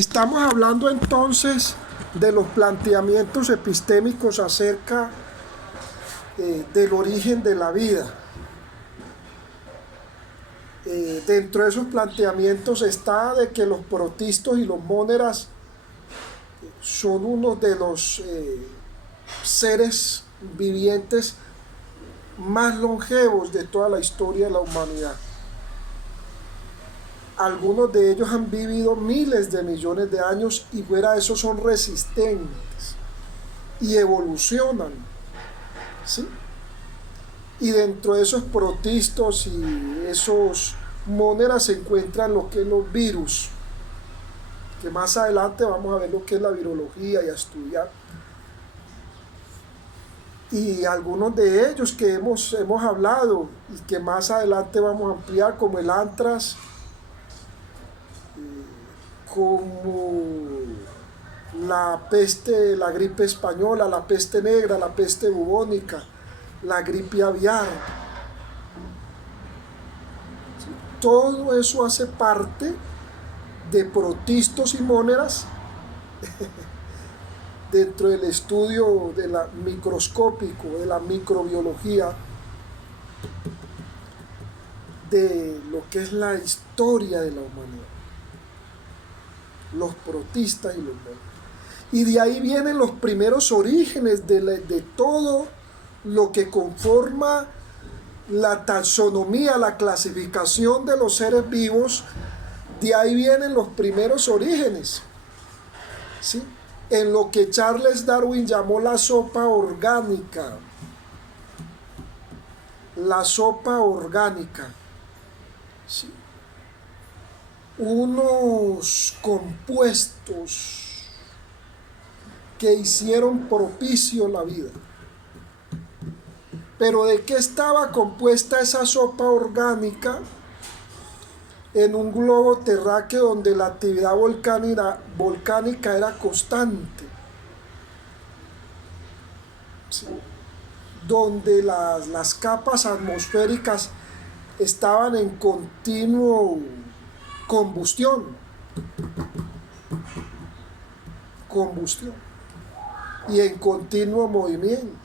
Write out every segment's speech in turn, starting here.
Estamos hablando entonces de los planteamientos epistémicos acerca del origen de la vida. Dentro de esos planteamientos está de que los protistos y los móneras son uno de los seres vivientes más longevos de toda la historia de la humanidad. Algunos de ellos han vivido miles de millones de años y fuera de eso son resistentes y evolucionan, ¿sí? Y dentro de esos protistos y esos móneras se encuentran lo que es los virus, que más adelante vamos a ver lo que es la virología y a estudiar. Y algunos de ellos que hemos hablado y que más adelante vamos a ampliar, como el antrax, como la peste, la gripe española, la peste negra, la peste bubónica, la gripe aviar. Todo eso hace parte de protistos y móneras dentro del estudio de la microscópico, de la microbiología, de lo que es la historia de la humanidad. Los protistas y los móneras. Y de ahí vienen los primeros orígenes de todo lo que conforma la taxonomía, la clasificación de los seres vivos. De ahí vienen los primeros orígenes, ¿sí? En lo que Charles Darwin llamó la sopa orgánica. La sopa orgánica, ¿sí? Unos compuestos que hicieron propicio la vida. Pero ¿de qué estaba compuesta esa sopa orgánica? En un globo terráqueo donde la actividad volcánica era constante, ¿sí? Donde las capas atmosféricas estaban en continuo combustión y en continuo movimiento.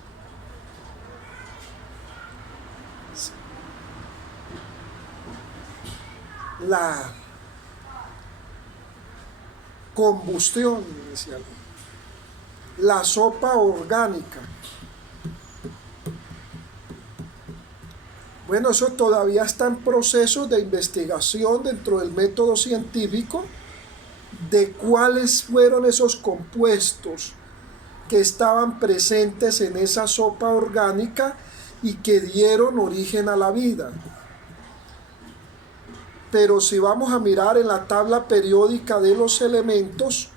La combustión inicial, la sopa orgánica. Bueno, eso todavía está en proceso de investigación dentro del método científico de cuáles fueron esos compuestos que estaban presentes en esa sopa orgánica y que dieron origen a la vida. Pero si vamos a mirar en la tabla periódica de los elementos,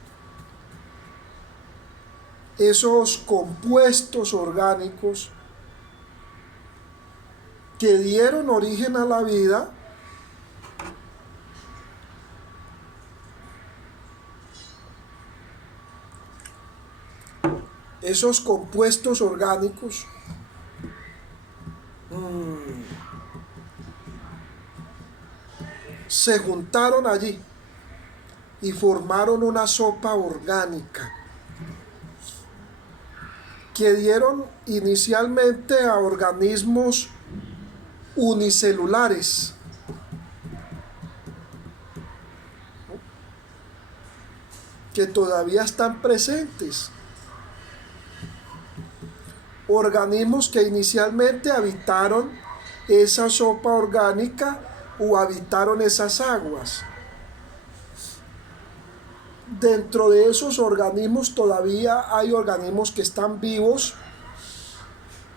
esos compuestos orgánicos que dieron origen a la vida, esos compuestos orgánicos se juntaron allí y formaron una sopa orgánica que dieron inicialmente a organismos unicelulares, que todavía están presentes. Organismos que inicialmente habitaron esa sopa orgánica o habitaron esas aguas. Dentro de esos organismos todavía hay organismos que están vivos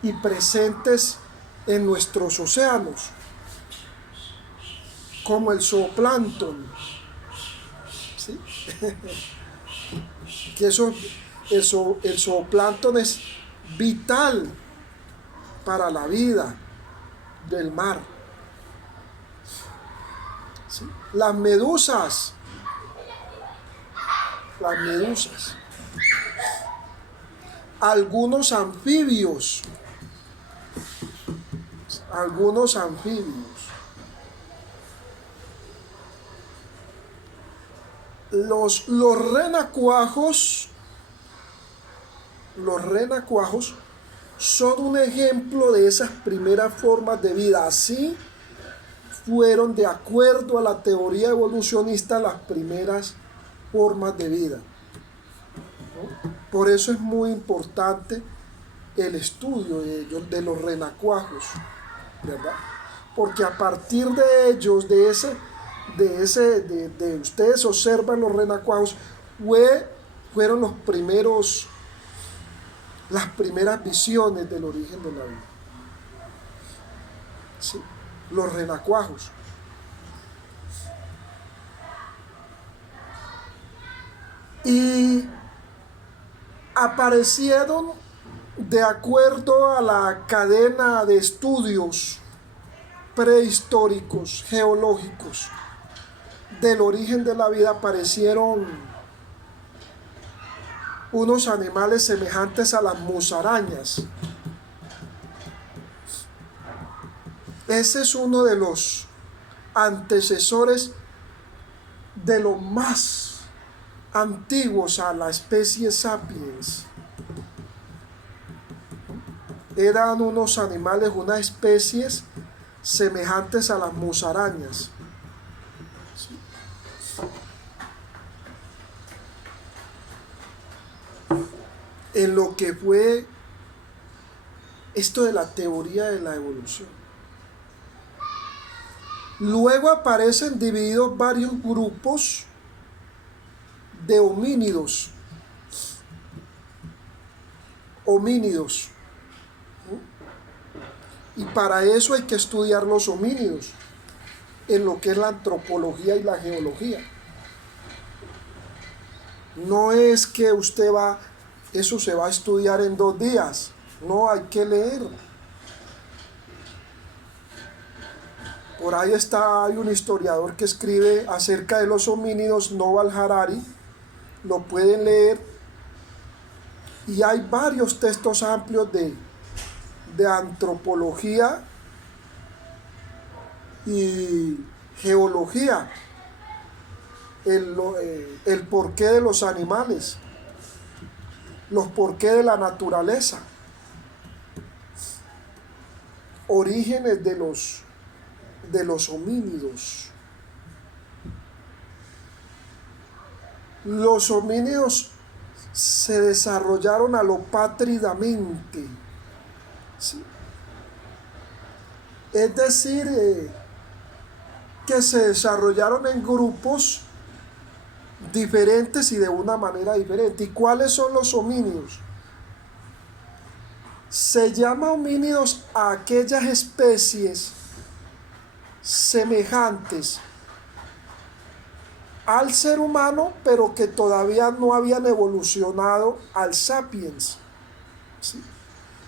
y presentes en nuestros océanos, como el zooplancton, ¿sí? Que el zooplancton es vital para la vida del mar, ¿sí? Las medusas, algunos anfibios, Los renacuajos, los renacuajos son un ejemplo de esas primeras formas de vida. Así fueron, de acuerdo a la teoría evolucionista, las primeras formas de vida, ¿no? Por eso es muy importante el estudio de los renacuajos, ¿verdad? Porque a partir de ellos, ustedes observan los renacuajos, fueron las primeras visiones del origen de la vida. ¿Sí? Los renacuajos. Y aparecieron de acuerdo a la cadena de estudios prehistóricos, geológicos, del origen de la vida. Aparecieron unos animales semejantes a las musarañas. Ese es uno de los antecesores de los más antiguos a la especie sapiens. Eran unos animales, unas especies semejantes a las musarañas. ¿Sí? En lo que fue esto de la teoría de la evolución. Luego aparecen divididos varios grupos de homínidos. Y para eso hay que estudiar los homínidos en lo que es la antropología y la geología. No es que eso se va a estudiar en 2 días. No, hay que leer. Por ahí hay un historiador que escribe acerca de los homínidos, Yuval Harari. Lo pueden leer. Y hay varios textos amplios de antropología y geología, el porqué de los animales, los porqué de la naturaleza, orígenes de los homínidos. Los homínidos se desarrollaron alopátridamente. ¿Sí? Es decir, que se desarrollaron en grupos diferentes y de una manera diferente. ¿Y cuáles son los homínidos? Se llama homínidos a aquellas especies semejantes al ser humano, pero que todavía no habían evolucionado al sapiens. ¿Sí?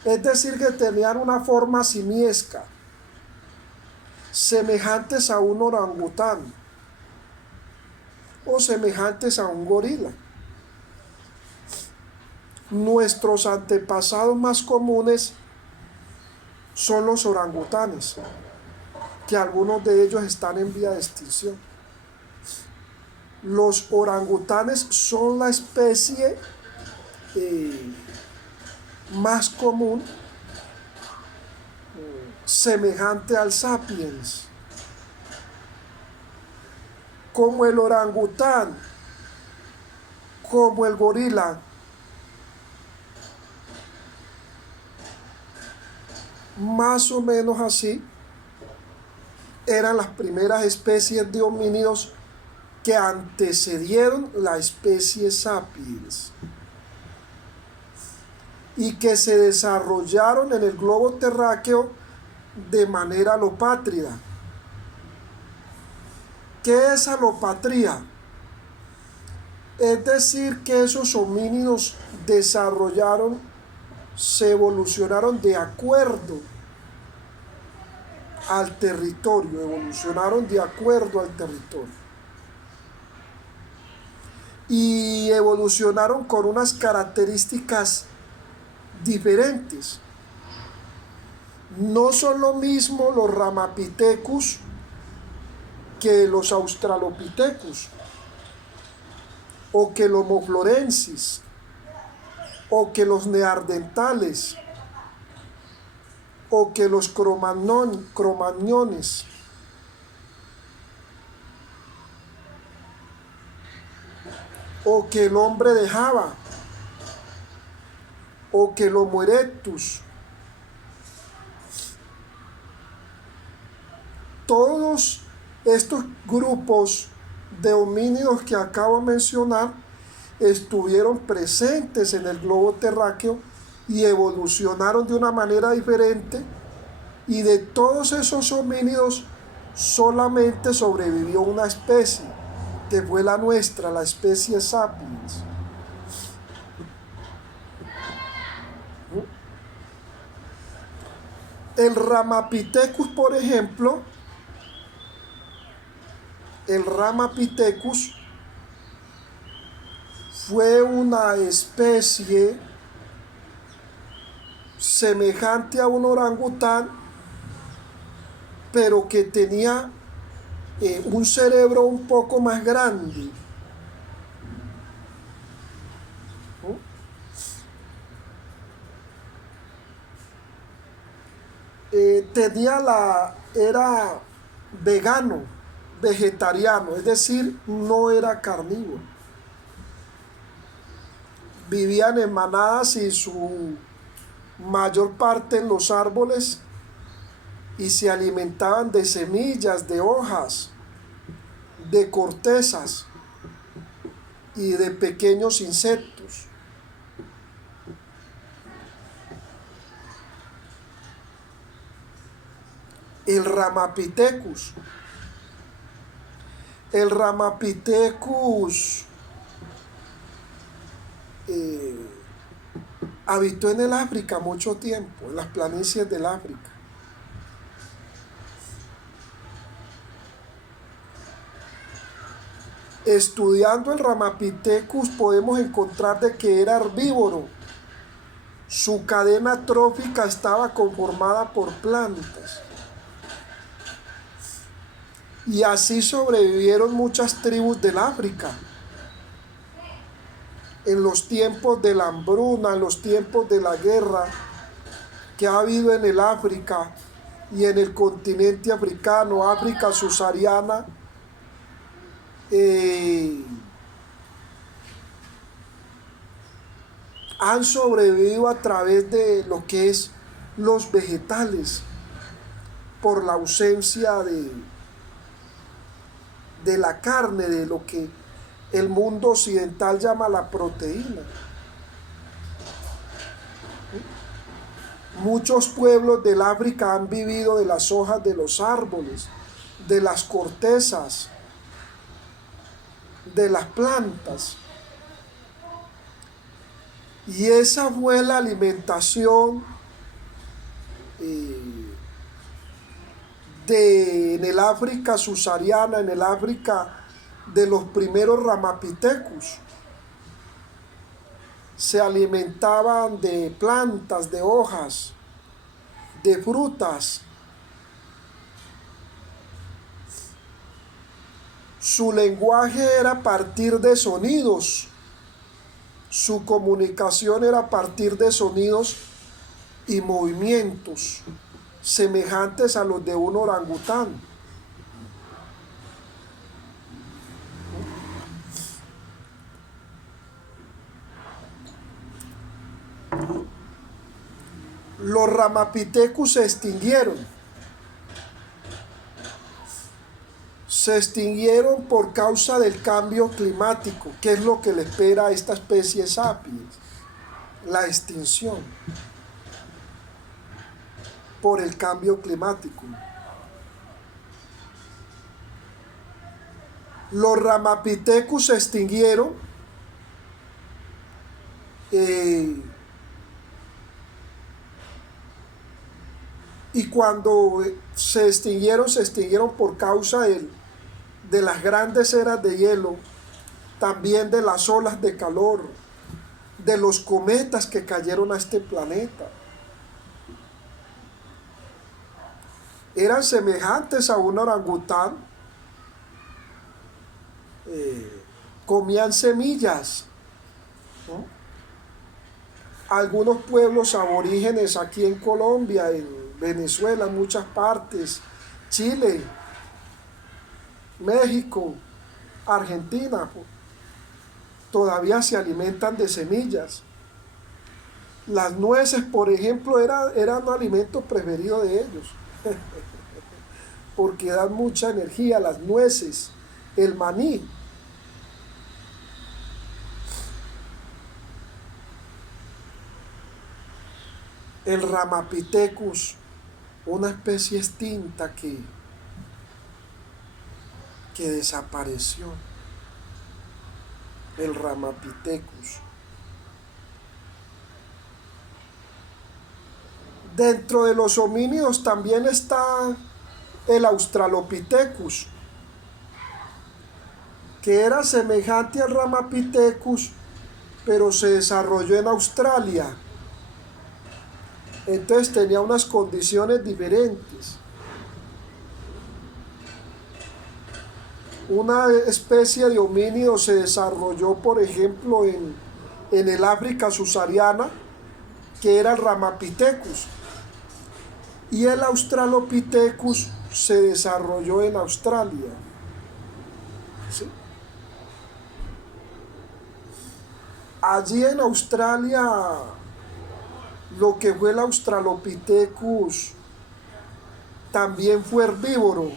Es decir, que tenían una forma simiesca, semejantes a un orangután o semejantes a un gorila. Nuestros antepasados más comunes son los orangutanes, que algunos de ellos están en vía de extinción. Los orangutanes son la especie más común, semejante al sapiens. Como el orangután, como el gorila, más o menos así, eran las primeras especies de homínidos que antecedieron la especie sapiens y que se desarrollaron en el globo terráqueo de manera alopátrida. ¿Qué es alopatría? Es decir, que esos homínidos se evolucionaron de acuerdo al territorio, y evolucionaron con unas características diferentes. No son lo mismo los Ramapithecus que los Australopithecus. o que el Homo florensis, o que los neandertales, o que los cromañones, o que el hombre de Java, o que el Homo erectus. Todos estos grupos de homínidos que acabo de mencionar estuvieron presentes en el globo terráqueo y evolucionaron de una manera diferente, y de todos esos homínidos solamente sobrevivió una especie, que fue la nuestra, la especie sapiens. El Ramapithecus, por ejemplo, el Ramapithecus fue una especie semejante a un orangután, pero que tenía un cerebro un poco más grande. Era vegano, vegetariano, es decir, no era carnívoro. Vivían en manadas y su mayor parte en los árboles, y se alimentaban de semillas, de hojas, de cortezas y de pequeños insectos. El Ramapithecus habitó en el África mucho tiempo, en las planicies del África. Estudiando el Ramapithecus podemos encontrar de que era herbívoro. Su cadena trófica estaba conformada por plantas. Y así sobrevivieron muchas tribus del África. En los tiempos de la hambruna, en los tiempos de la guerra que ha habido en el África y en el continente africano, África subsahariana, han sobrevivido a través de lo que es los vegetales, por la ausencia de la carne, de lo que el mundo occidental llama la proteína. Muchos pueblos del África han vivido de las hojas de los árboles, de las cortezas, de las plantas. Y esa fue la alimentación en el África subsahariana, en el África de los primeros Ramapithecus. Se alimentaban de plantas, de hojas, de frutas. Su lenguaje era a partir de sonidos. Su comunicación era a partir de sonidos y movimientos semejantes a los de un orangután. Los Ramapithecus se extinguieron. Se extinguieron por causa del cambio climático, que es lo que le espera a esta especie sapiens, la extinción por el cambio climático. Los Ramapithecus se extinguieron y cuando se extinguieron por causa de las grandes eras de hielo, también de las olas de calor, de los cometas que cayeron a este planeta. Eran semejantes a un orangután, comían semillas, ¿no? Algunos pueblos aborígenes aquí en Colombia, en Venezuela, en muchas partes, Chile, México, Argentina, todavía se alimentan de semillas. Las nueces, por ejemplo, eran un alimento preferido de ellos, porque dan mucha energía, las nueces, el maní. El Ramapithecus, una especie extinta que desapareció. El Ramapithecus. Dentro de los homínidos también está el Australopithecus, que era semejante al Ramapithecus, pero se desarrolló en Australia. Entonces tenía unas condiciones diferentes. Una especie de homínido se desarrolló, por ejemplo, en el África subsahariana, que era el Ramapithecus. Y el Australopithecus se desarrolló en Australia. ¿Sí? Allí en Australia, lo que fue el Australopithecus también fue herbívoro.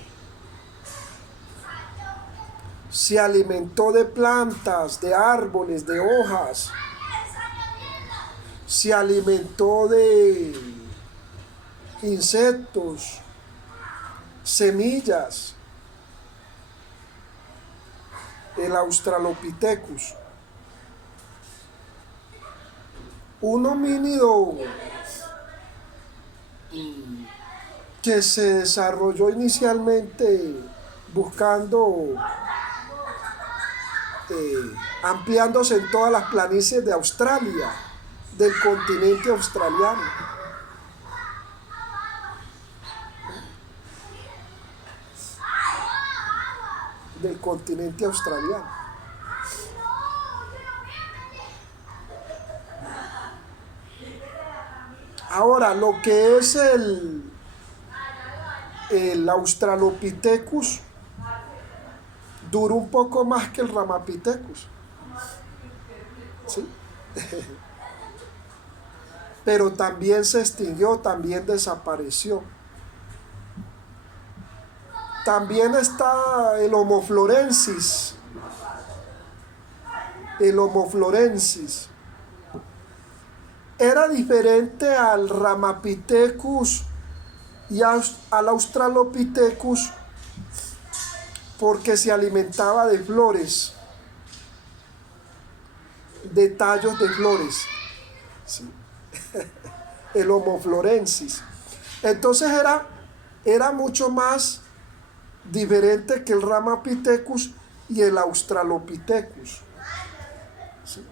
Se alimentó de plantas, de árboles, de hojas. Se alimentó de insectos, semillas. El Australopithecus. Un homínido que se desarrolló inicialmente buscando, ampliándose en todas las planicies de Australia, del continente australiano. Del continente australiano. Ahora, lo que es el Australopithecus duró un poco más que el Ramapithecus, ¿sí? Pero también se extinguió, también desapareció. También está el Homo florensis. El Homo florensis era diferente al Ramapithecus y al Australopithecus porque se alimentaba de flores, de tallos de flores. ¿Sí? El Homo florensis. Entonces era mucho más diferente que el Ramapithecus y el Australopithecus. ¿Sí?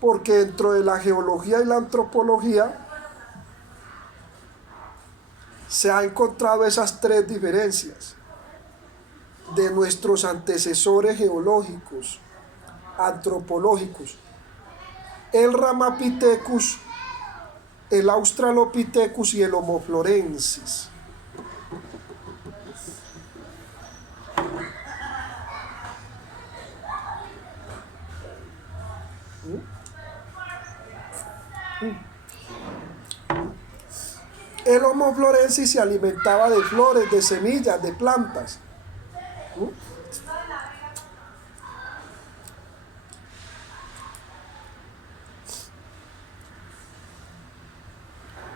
Porque dentro de la geología y la antropología se han encontrado esas tres diferencias de nuestros antecesores geológicos, antropológicos. El Ramapithecus, el Australopithecus y el Homo florensis. El Homo florensis se alimentaba de flores, de semillas, de plantas.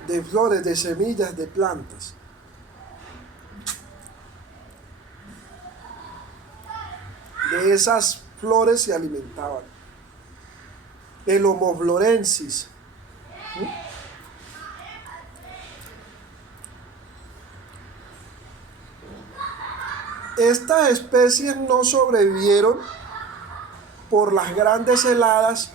De flores, de semillas, de plantas. De esas flores se alimentaban. El Homo florensis. Estas especies no sobrevivieron por las grandes heladas,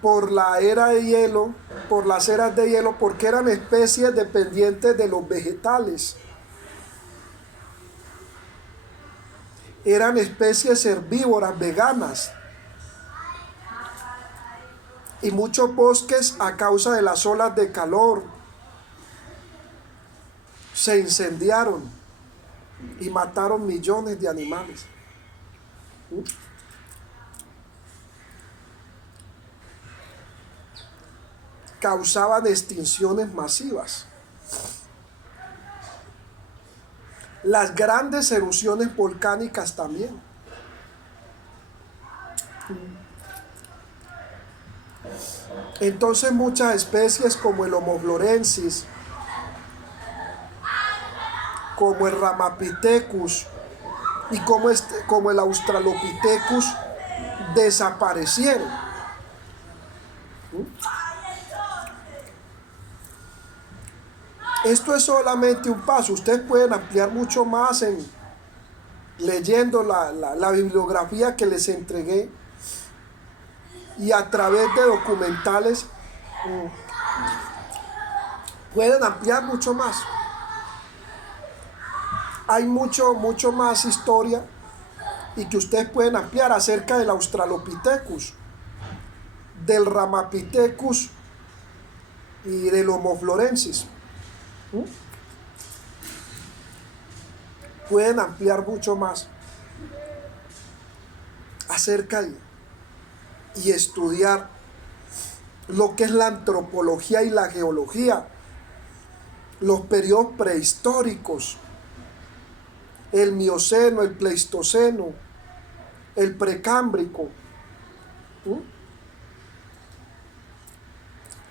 por la era de hielo, por las eras de hielo, porque eran especies dependientes de los vegetales. eran especies herbívoras veganas. Y muchos bosques, a causa de las olas de calor, se incendiaron y mataron millones de animales. Causaban extinciones masivas. Las grandes erupciones volcánicas también. Entonces muchas especies como el Homo florensis, como el Ramapithecus y como el Australopithecus desaparecieron. Esto es solamente un paso. Ustedes pueden ampliar mucho más leyendo la bibliografía que les entregué y a través de documentales pueden ampliar mucho más. Hay mucho más historia y que ustedes pueden ampliar acerca del Australopithecus, del Ramapithecus y del Homo florensis. Pueden ampliar mucho más acerca y estudiar lo que es la antropología y la geología, los periodos prehistóricos, el Mioceno, el Pleistoceno, el Precámbrico,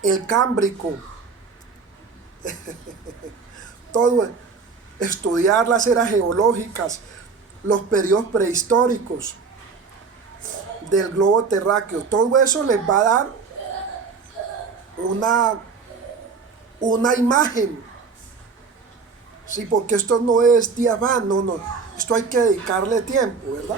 el Cámbrico, todo, estudiar las eras geológicas, los periodos prehistóricos del globo terráqueo, todo eso les va a dar una imagen, sí, porque esto no es día van, no, esto hay que dedicarle tiempo, ¿verdad?